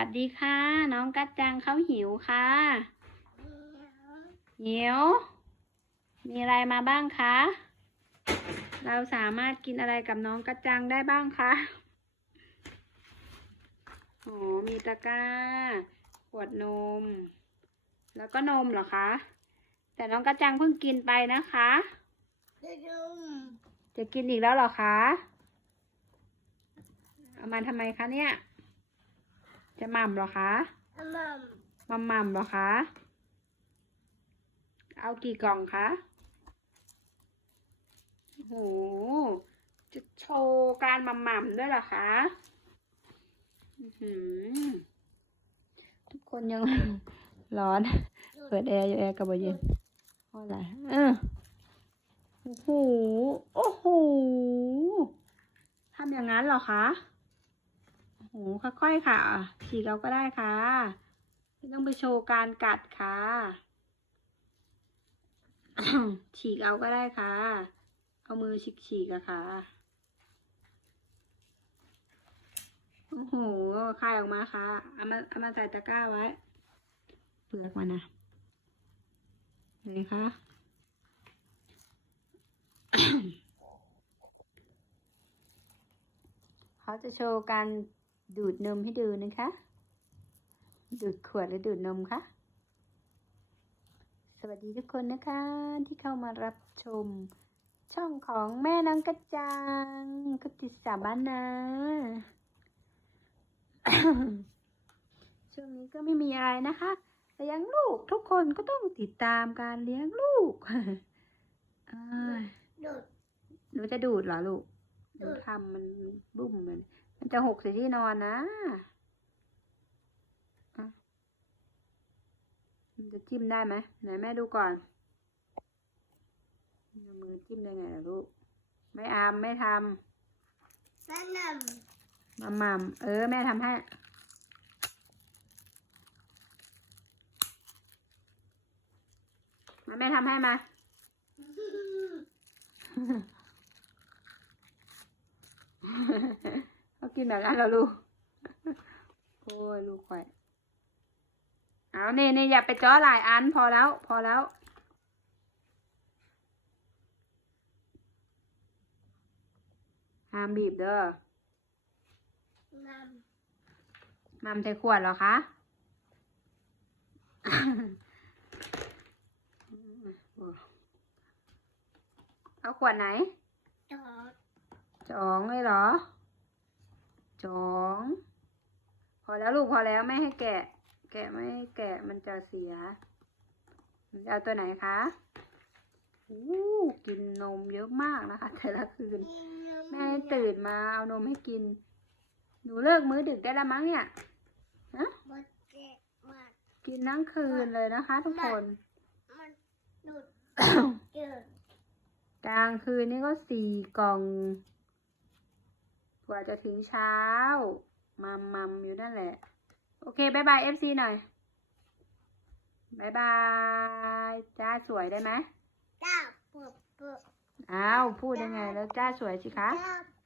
วัสดีค่ะ น้องกัดจังเขาหิวค่ะ หิว มีอะไรมาบ้างคะ เราสามารถกินอะไรกับน้องกัดจังได้บ้างคะโอ้มีตะกร้า ขวดนม แล้วก็นมเหรอคะ แต่น้องกัดจังเพิ่งกินไปนะคะ จะกินอีกแล้วเหรอคะ เอามาทำไมคะเนี่ย จะหม่ำเหรอคะมัมมัมเหรอคะ เอากี่กล่องคะโอ้โหจะโชว์การมัมมัมด้วยเหรอคะทุกคนยังร้อน เปิดแอร์อยู่แอร์กับบเย็นเพราะอะไรเออโอ้โห โอ้โหทำอย่างนั้นเหรอคะ หค่อยๆค่ะฉีกเอาก็ได้ค่ะ ไม่ต้องไปโชว์การกัดค่ะฉีกเอาก็ได้ค่ะ เอามือฉีกๆอะค่ะ โอ้โหคายออกมาค่ะ เอามาเอามาใส่ตะกร้าไว้ เปลือกมันนะไหนคะเขาจะโชว์การ ดูดนมให้ดูนะคะ ดูดขวดหรือดูดนมคะสวัสดีทุกคนนะคะที่เข้ามารับชม ช่องของแม่นางกระจังกุติสาบ้านนาช่วงนี้ก็ไม่มีอะไรนะคะเลี้ยงลูกทุกคนก็ต้องติดตามการเลี้ยงลูกอ้ายหนูจะดูดเหรอลูกหนูทำมันบุ้มมันมัน จะหกใส่ที่นอนนะอะมันจะจิ้มได้ไหมไหนแม่ดูก่อนเอามือจิ้มได้ไงล่ะลูก ไม่อามไม่ทำมัมมัมเออ แม่ทำให้มาแม่ทำให้มาเขา กินแบบนั้นแล้วลูก โอ้ยลูกข่อย เอาเน่เน่อย่าไปจ้อหลายอันพอแล้ว พอแล้ว ห้ามบีบเด้อมัมใส่ขวดเหรอคะ เอาขวดไหน จองเลยเหรอ จองพอแล้วลูกพอแล้วไม่ให้แกะ แกะไม่ให้แกะมันจะเสียมันจะเอาตัวไหนคะอู้กินนมเยอะมากนะคะ แต่ละคืน แม่ตื่นมาเอานมให้กิน หนูเลิกมื้อดึกได้แล้วมั้งเนี่ยฮะกินทั้งคืนเลยนะคะ ทุกคนกลางคืนนี่ก็สี่กล่อง กว่าจะถึงเช้า มัมมัมอยู่นั่นแหละ โอเคบายบายเอฟซีหน่อยบายบายจ้าสวยได้ไหมอ้าว พูดยังไงแล้วจ้าสวยสิคะ Stop.